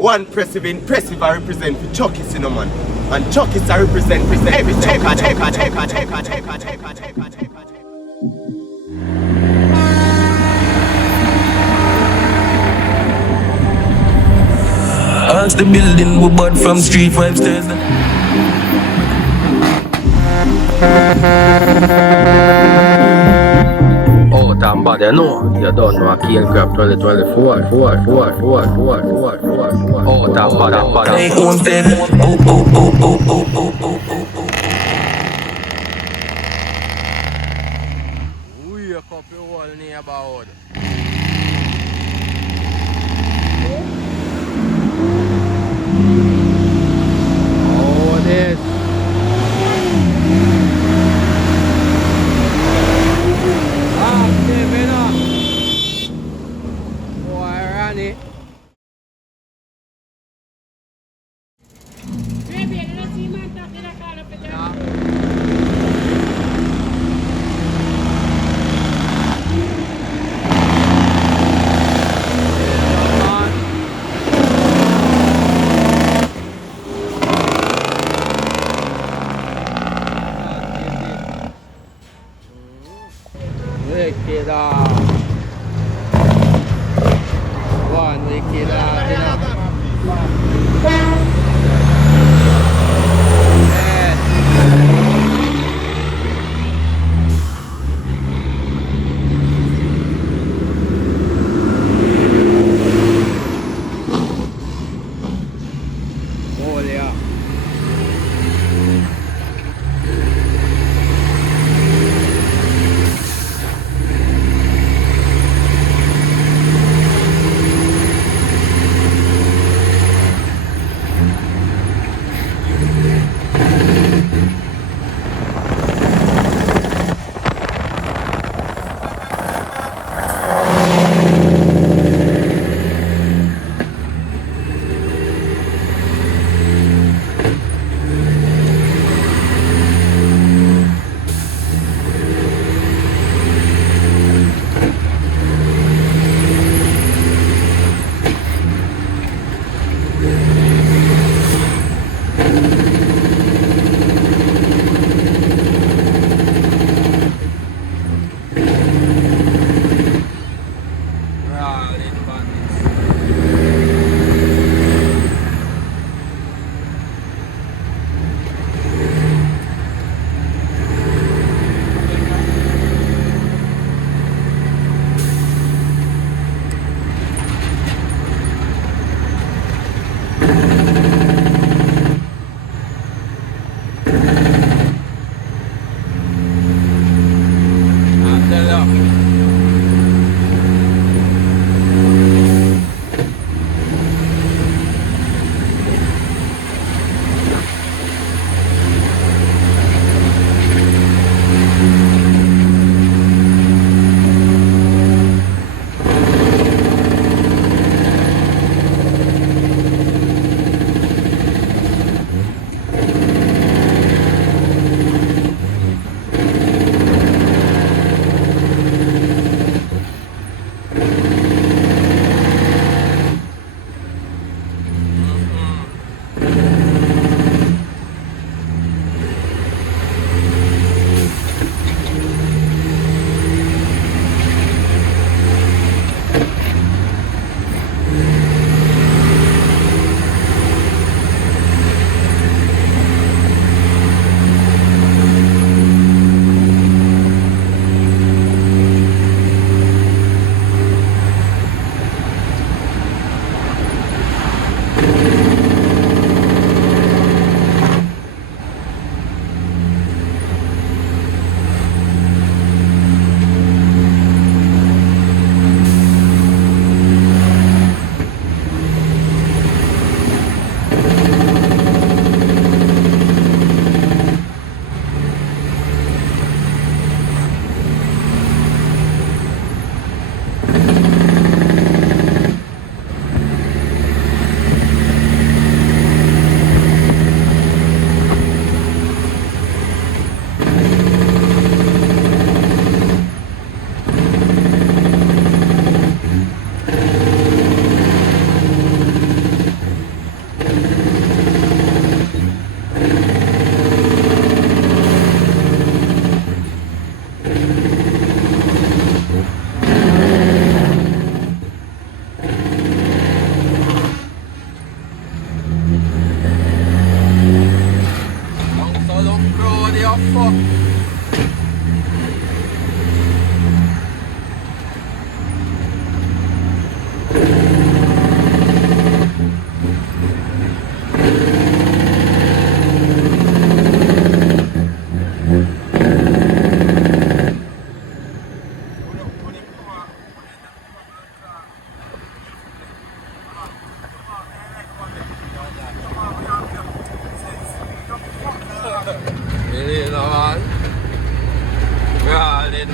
One impressive I represent for Chucky Cinnamon. And Chucky I represent every Ask the building we bought from street 5 stairs. Oh, damn bad, you know. You don't know I can't grab 2024. Oh, damn bad. Hey, homestead. Wake up your whole neighborhood. Oh, this.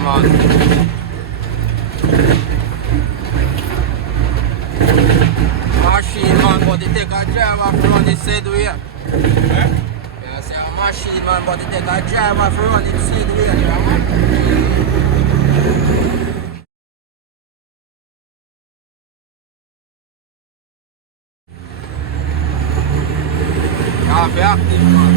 man. Machine man, but it take a driver to run it said way. Yeah, say a machine man, but it take a driver to run it said way. Yeah, man. Yeah, be active man.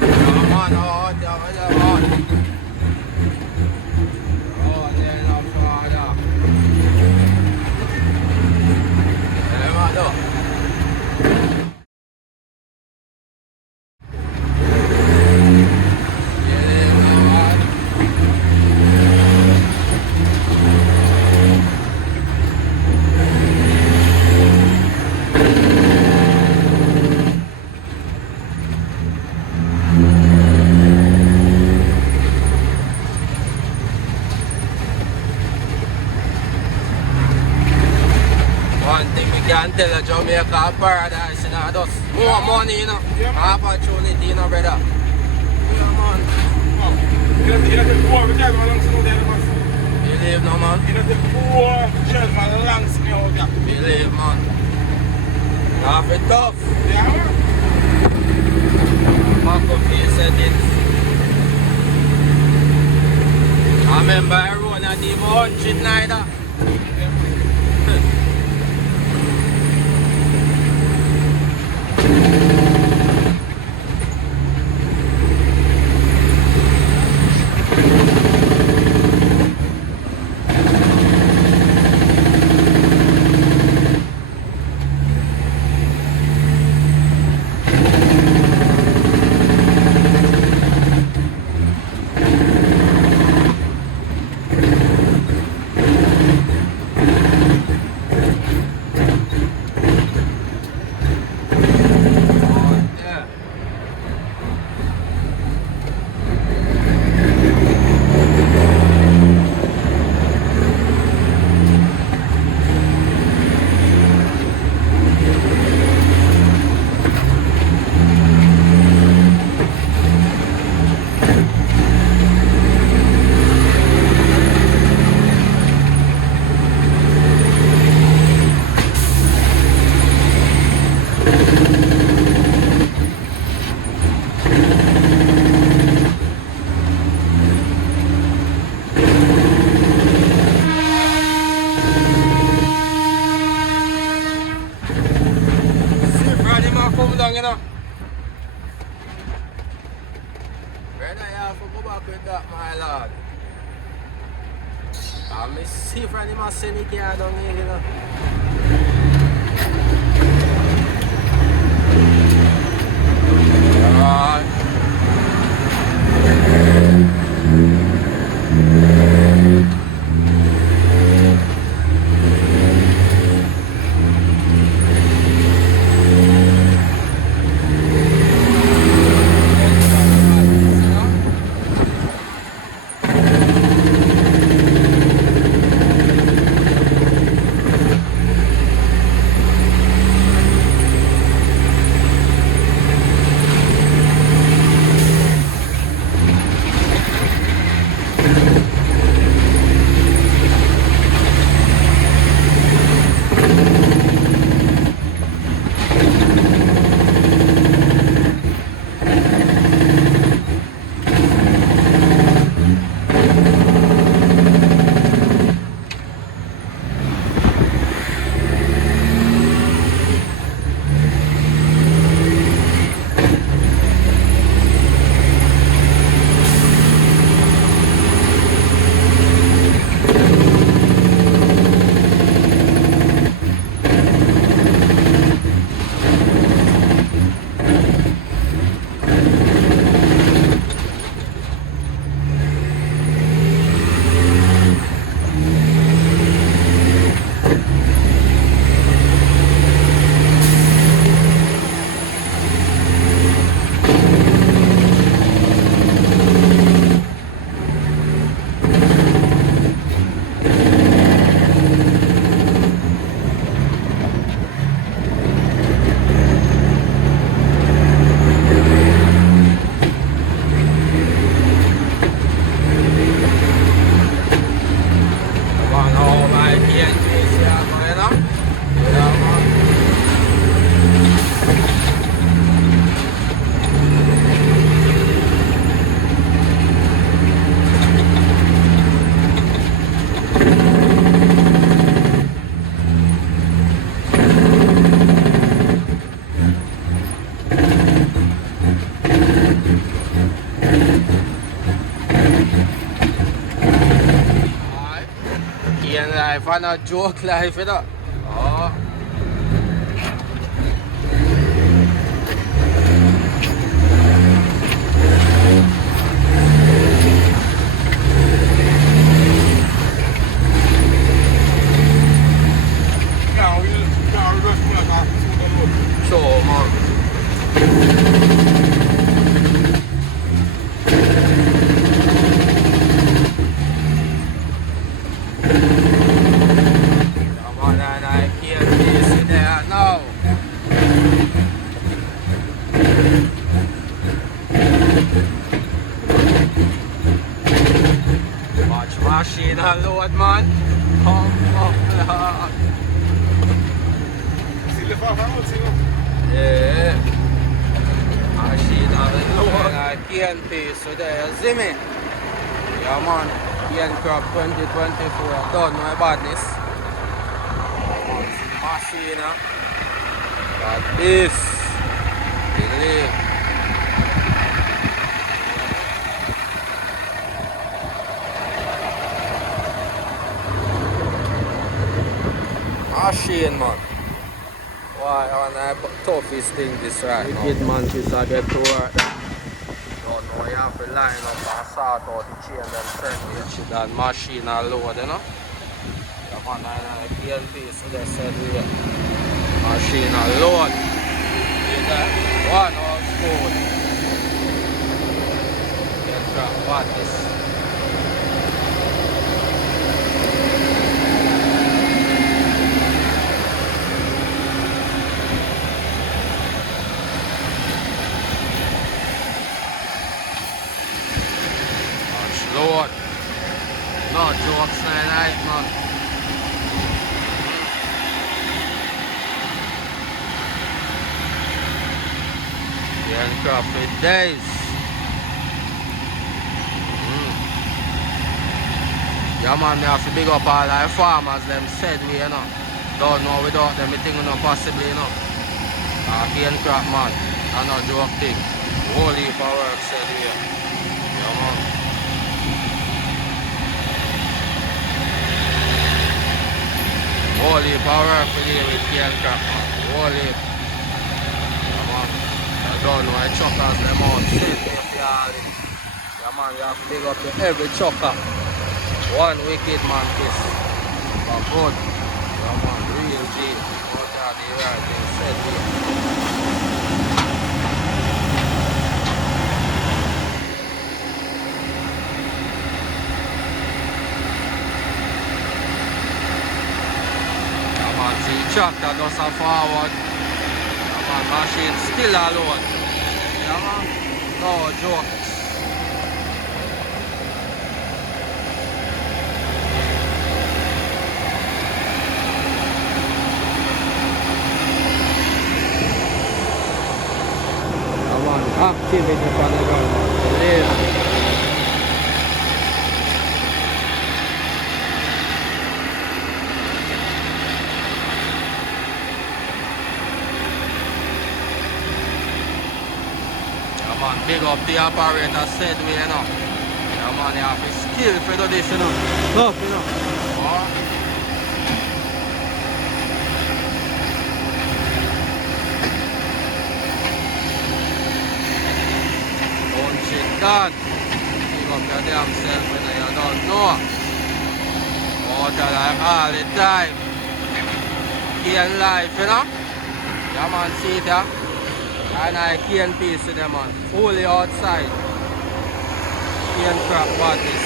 Yeah, man, oh, yeah, man. Oh, then up father. Yeah, man, oh. Yeah, man. One thing we can tell a Jamaica paradise, you know, just more money, you know, opportunity, you know, brother. Yeah, man. Believe no, man. Believe, man. Half it tough. Back up here, said it. I remember I run at the 100 neither. Come down, you know. Brother, you have to go back with that, my lord. I see if any man send it here down here, you know. Alright. I can't face ya, man, you know? Yeah, man. Kian life and a joke life, you know? Oh. So, man. Come on, and I can't see there now. Watch machine unload, man. Come on, Lord. Yeah. Machine unload, and I can't pay, so there, you see me? Yeah, man. Ian Crop 2024, done my badness. Machine, got this. Believe. Machine, man. Why on the toughest thing this right now? Wicked man, this I get to work. Don't know, you have to line up and sort out the chain and turn the shit and machine and load, you know? The man I can't face, so they said we machine and load. You got one or four. Get drop, what this? Lord, no jokes tonight, man. Handcraft for days. Yeah, man, me have to big up all the farmers, them said we, you know. Don't know without them, the thing will not possibly, you know. Handcraft, man, and no joke thing. Whole heap of work said we. Yeah, man. Whole heap of work for you with Handcraft, man. Whole heap. Yeah, man. I don't know why chuckers them out. Send me if you all in. Yeah, man, you have to big up to every chucker. One wicked man kiss. But good. Yeah, man, real G. Out there, the right thing said here. See tractor does a forward. Yeah, man, machine still alone. Yeah, man, no jokes. Yeah, man, activity for the ground. Believe. Man, big up the operator said we, you know. Yeah, man, you have to skill for do this, you know. Look, you know. Punch it done. Big up your damn self, you know, you don't know. Water like all the time. Kill life, you know. Yeah, man, see it, yeah. And I can't piece to them, man. Fully outside. Can't crap what this.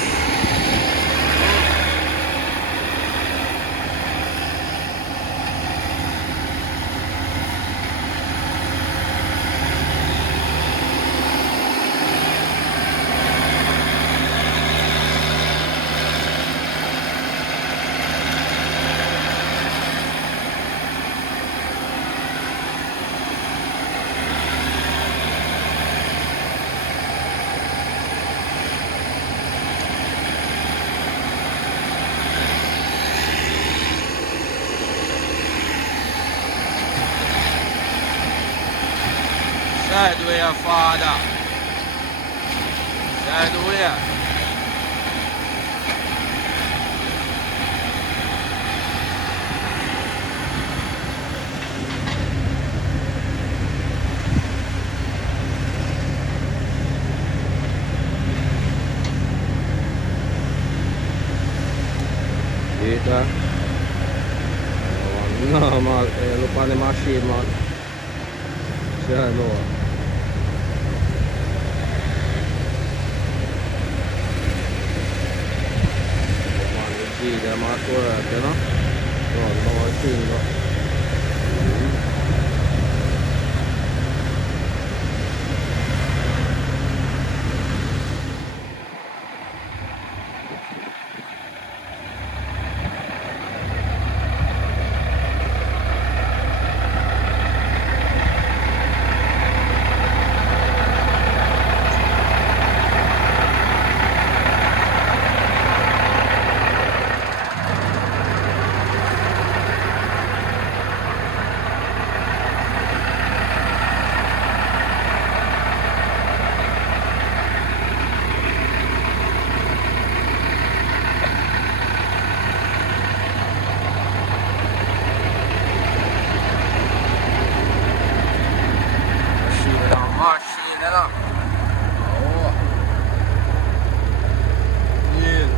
That way, Father. That way. Dito. Normal, lupa ni machine man. Siya no. Gira mga kurete, no? Yun, mga singo. Machine lang. Oo. Yun.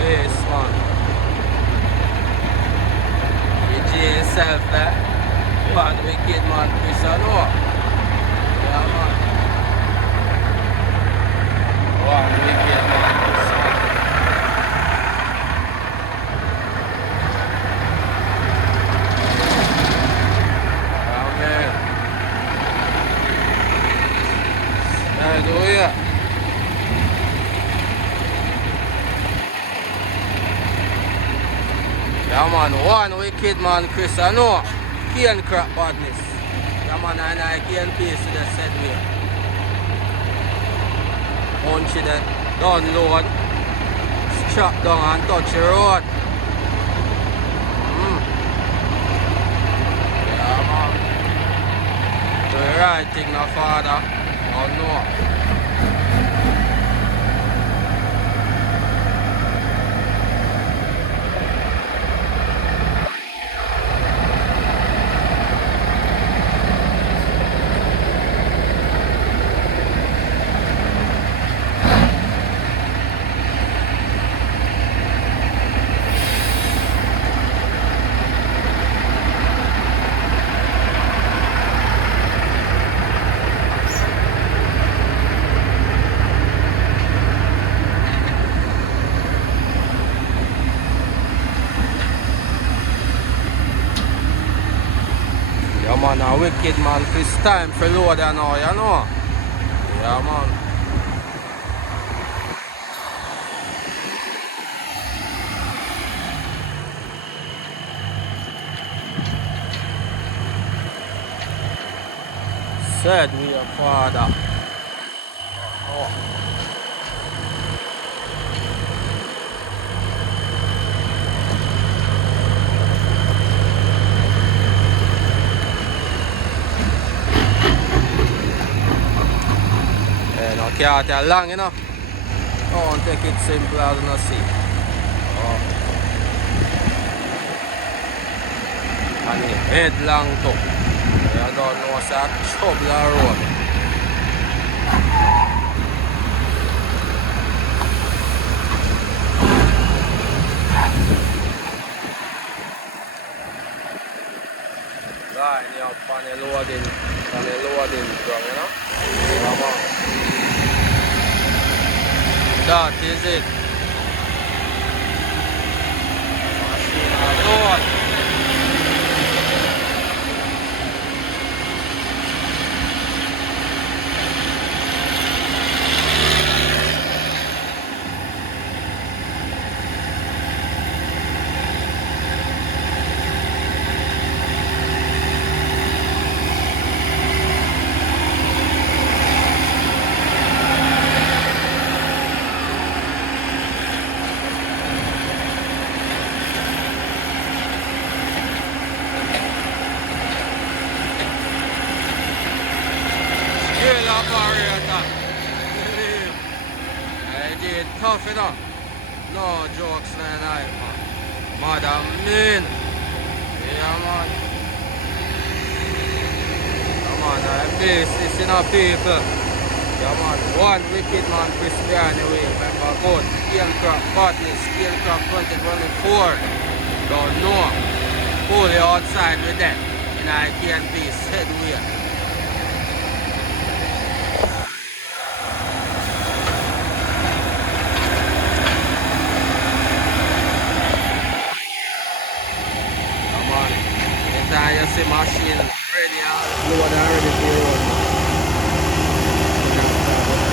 Yes, man. EJ himself, one wicked man, Chris Ano. Yeah, man. One wicked man, Chris Ano. Amen. Hallelujah. Yeah, man, one wicked man, Chris Ano. Cane crap badness. Yeah, man, and I can't pace to the said way. Punch it, download, strap down and touch the road. Yeah, man. Do the right thing now, Father. Oh, no. Yeah, man, a wicked man, it's time for load now, you know. Yeah, man. Said we are Father. Oh. Can't tell long, you know. Don't take it simple as you see. Oh. And the head long too. You don't know what's that trouble road. Line out on the loading drum, you know. Come on. That is it. Machine on road. you know. No jokes tonight, man. Madam mean. Yeah, man. Come on, I miss this, you know, people. Yeah, man. One wicked man, Chris behind the way. Remember, good. Scalecraft Badness, Scalecraft 2024. Don't know. Fully outside with them. And I can't be said way. You see machine ready and load and ready for the road.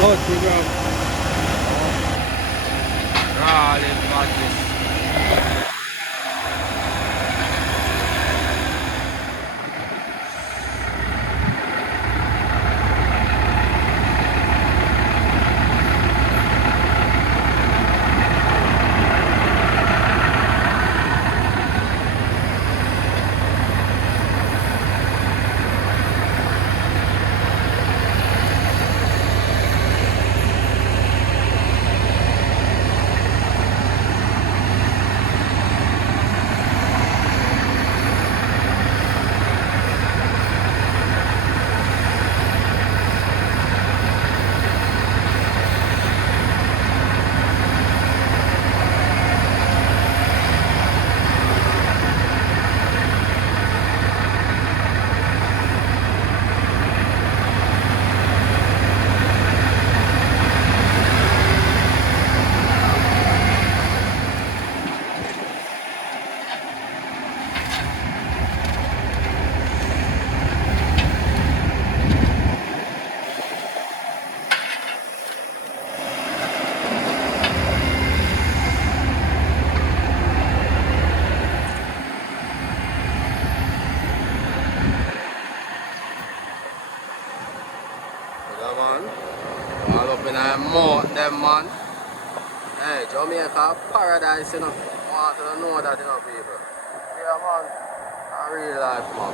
Out the ground. Rolling badness. All up in a mouth, them man. Hey, Jamaica paradise, you know. Want to know that, you know, people. Yeah, man. A real life, man.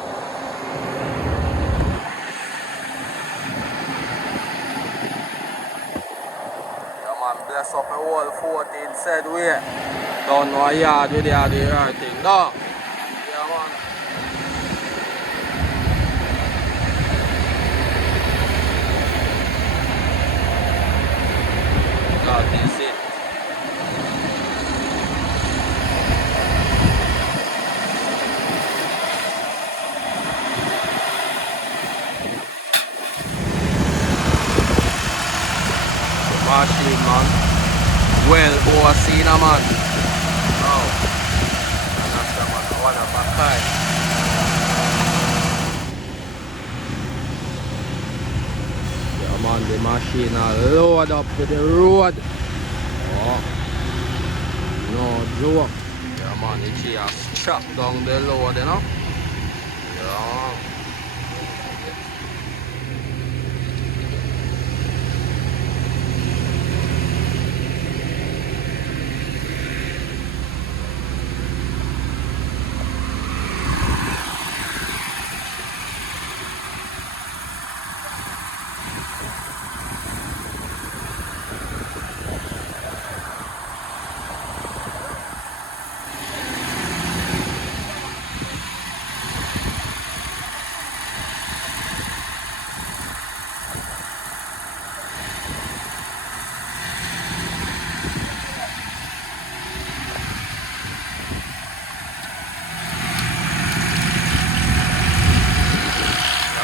Yeah, man. Bless up the whole 14 said way. Don't know a yard with the right thing. No. Yeah, man. That is it. Machine, man. Well overseen, man. Now, and that's the man. One of a kind. Yeah, man. The machine are load up to the road. Oh, no joke. Yeah, man. It's here strap down the load, you know. Yeah.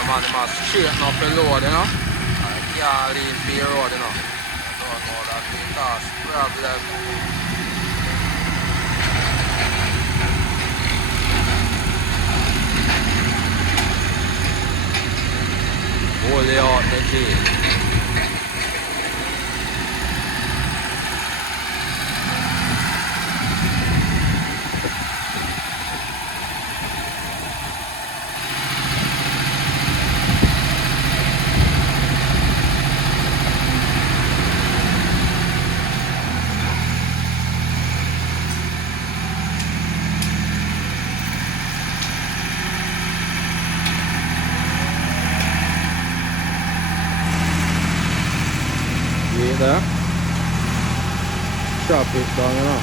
Man, they must straighten up the load, you know. I can't lean for the road, you know. I don't know that will cause problem. Hold it out the chain. There. chop it down, you know.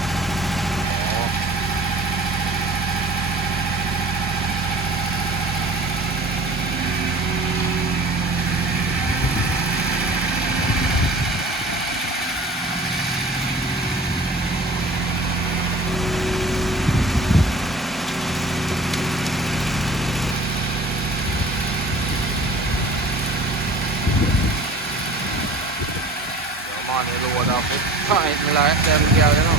Man, they load up it tight like them girl, you know.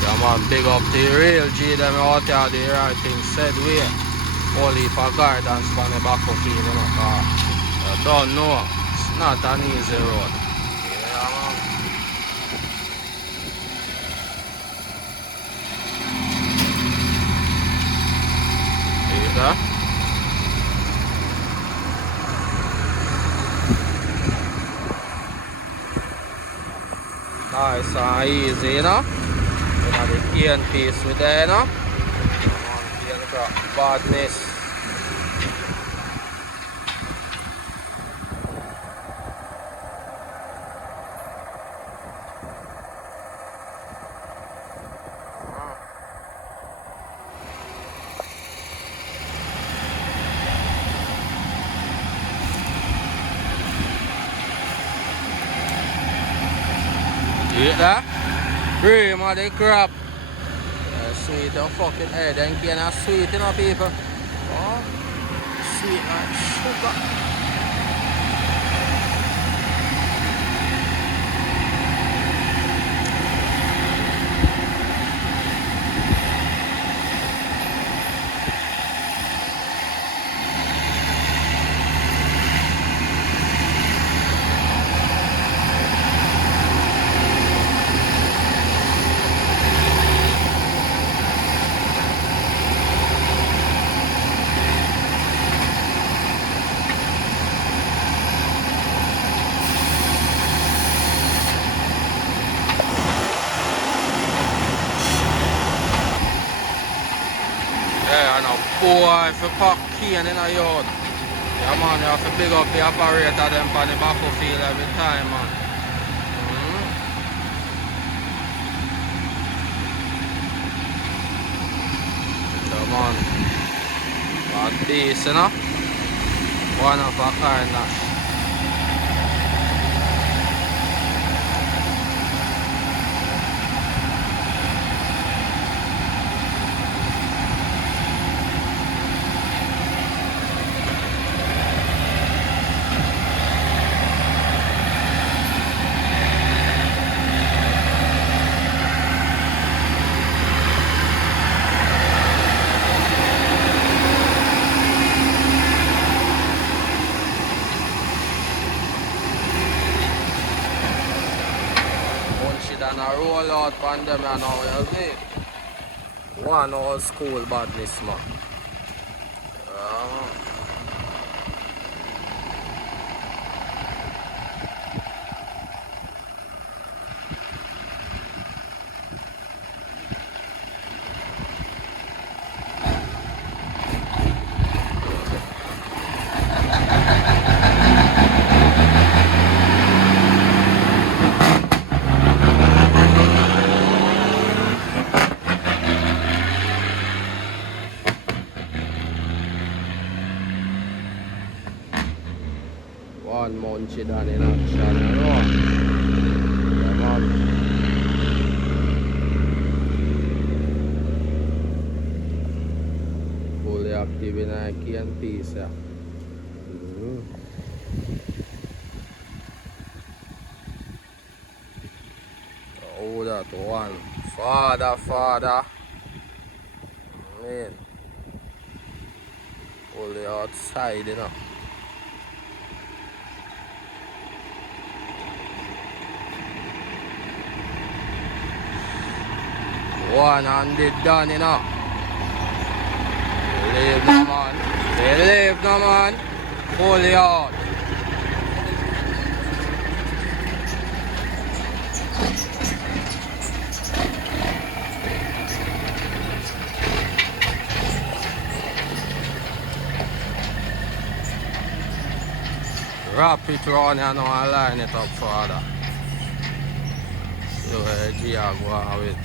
Yeah man, big up to the real G, them out there, the right thing said way. Whole heap of guidance from the back of field, you know, cause you don't know, it's not an easy road. Yeah man. Nice and easy, you know. You know the cane piece with there, you know. Cane crop badness. You that? Cream of the crop. Sweet and fucking head and can of sweet, you know, people. Oh, sweet like sugar. Yeah, and a boy for pack cane in a yard. Yeah man, you have to big up the operator them on the battlefield every time, man. Yeah man. Bad beast, you know? One of a kind of. And I roll out on them and now you see. One old school badness, man. One Munchie done in action, you know. Yeah, man. Fully active in a cane piece, yeah. Oh, that one. Father. Man. Fully outside, you know. One handed done, you know. They leave no man. They leave no man. Fully out. Wrap it round here now and line it up further. See where G are going with.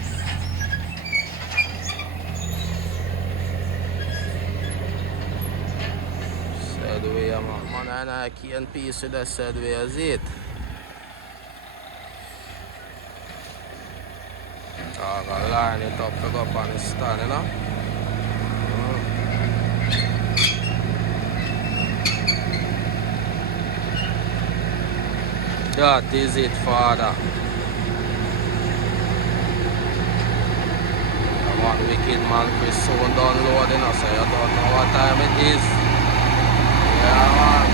Said way, man. Man, I can't piece with that said way as it. I'm gonna line it up, pick up on the stand, you know. That is it, father. Come on, wicked man, Chris soon downloading us, so you don't know what time it is. Yeah, man.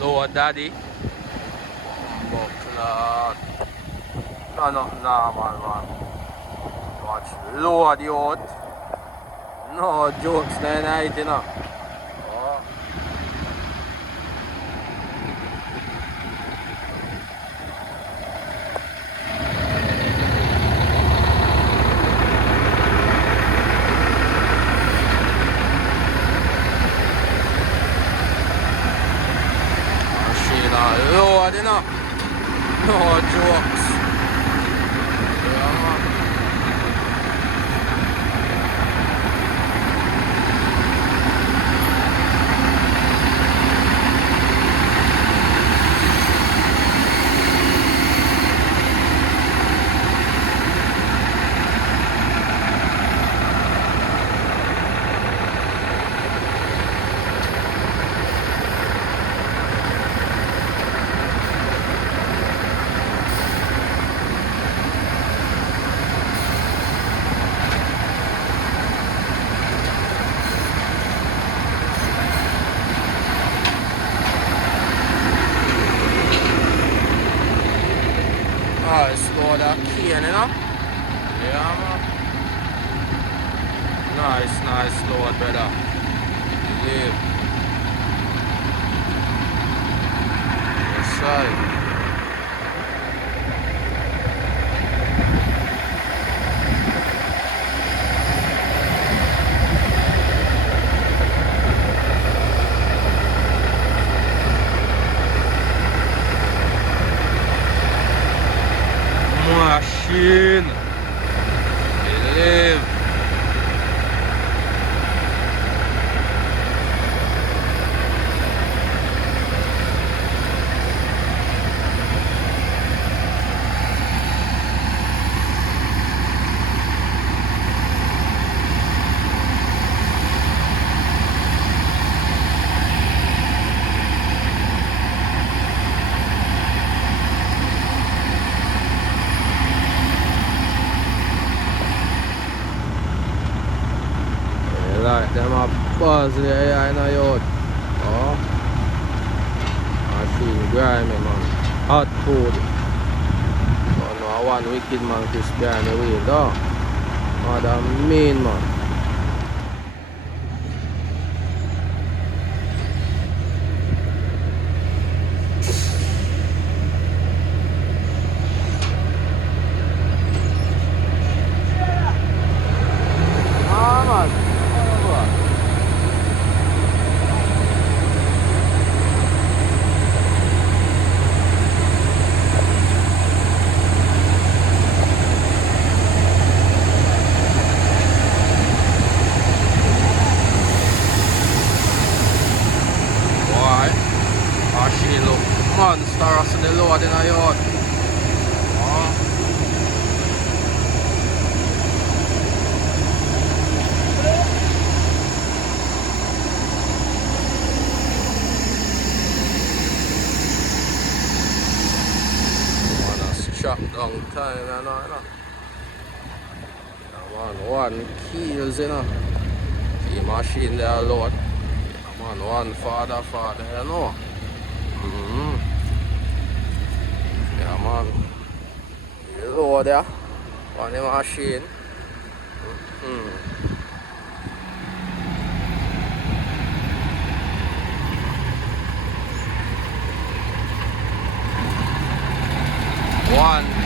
Lower daddy. Buckler. No, man. Watch, lower the out. No jokes that night, you know. Oh. Machine lower, you know. No jokes. Yeah, man. Nice load of cane, you know? Yeah, man. Nice load, brother. Live. Yes, sir. Machine. Live. Like them a buzz there in the yard. Oh. I feel grimy, man. Hot food. Oh no, one wicked man Chris behind the wheel, though. Mother mean, man. She look monstrous in the load in her yard. Oh. Man, that's chop down time, you know. Yeah, man, one keels, you know. The machine there load. Yeah, man, one father, you know. Yeah, man. You load there on the machine.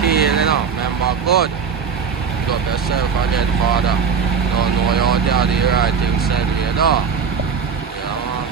Keel, you know. Remember, good. Pick up yourself again, father. Don't know you out there the right thing said we do. Yeah, man.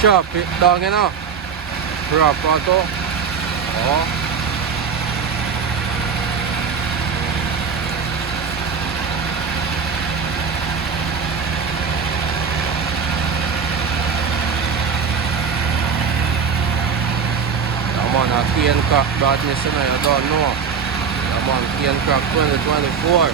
Chop it down, you know. Proper to. Oh. Yeah, man, a cane crack badness, you know, you don't know. Yeah, man, cane crack 2024.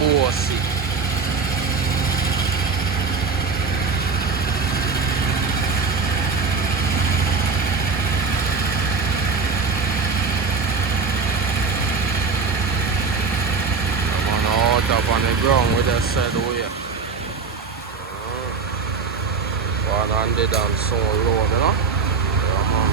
Pussy. I'm on out up on the ground with that said way. One handed on so road, you know? Yeah, man.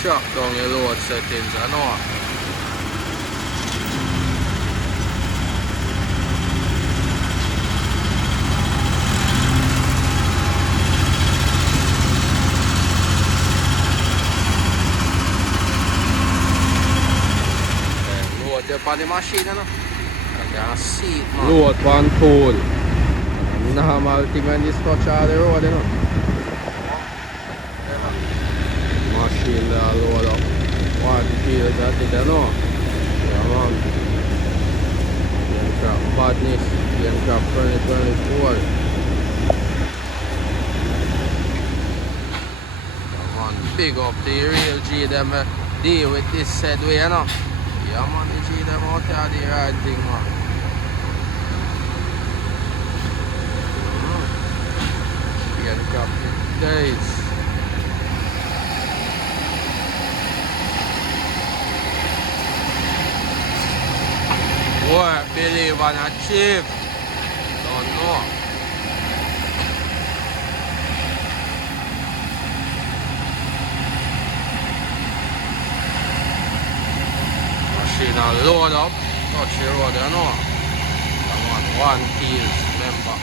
Shut down your load settings, I know. Load up on the machine, you know. I can see it, man. Load one tool. Normal thing when this touch all the road, you know. Machine there load up. One field that it, you know. Yeah, man. Aircraft badness. Aircraft 2024. Yeah, man. Big up the real G them deal with this said way, you know. Yeah, man, the G them out there the right thing, man. Aircraft days. Work, believe and achieve. Don't know. Machine a load up, touch the road, you know. Come on, one keels, remember.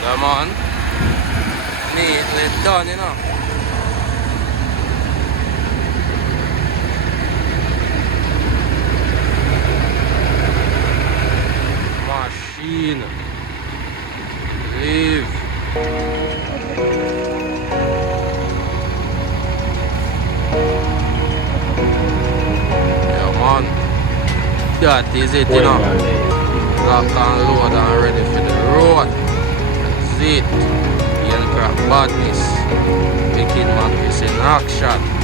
Come on. Neatly done, you know. Machine. Leave. Yeah, man. That is it, you know. Lock and load and ready for the road. That's it. Aircraft badness. Wicked Marcus in action.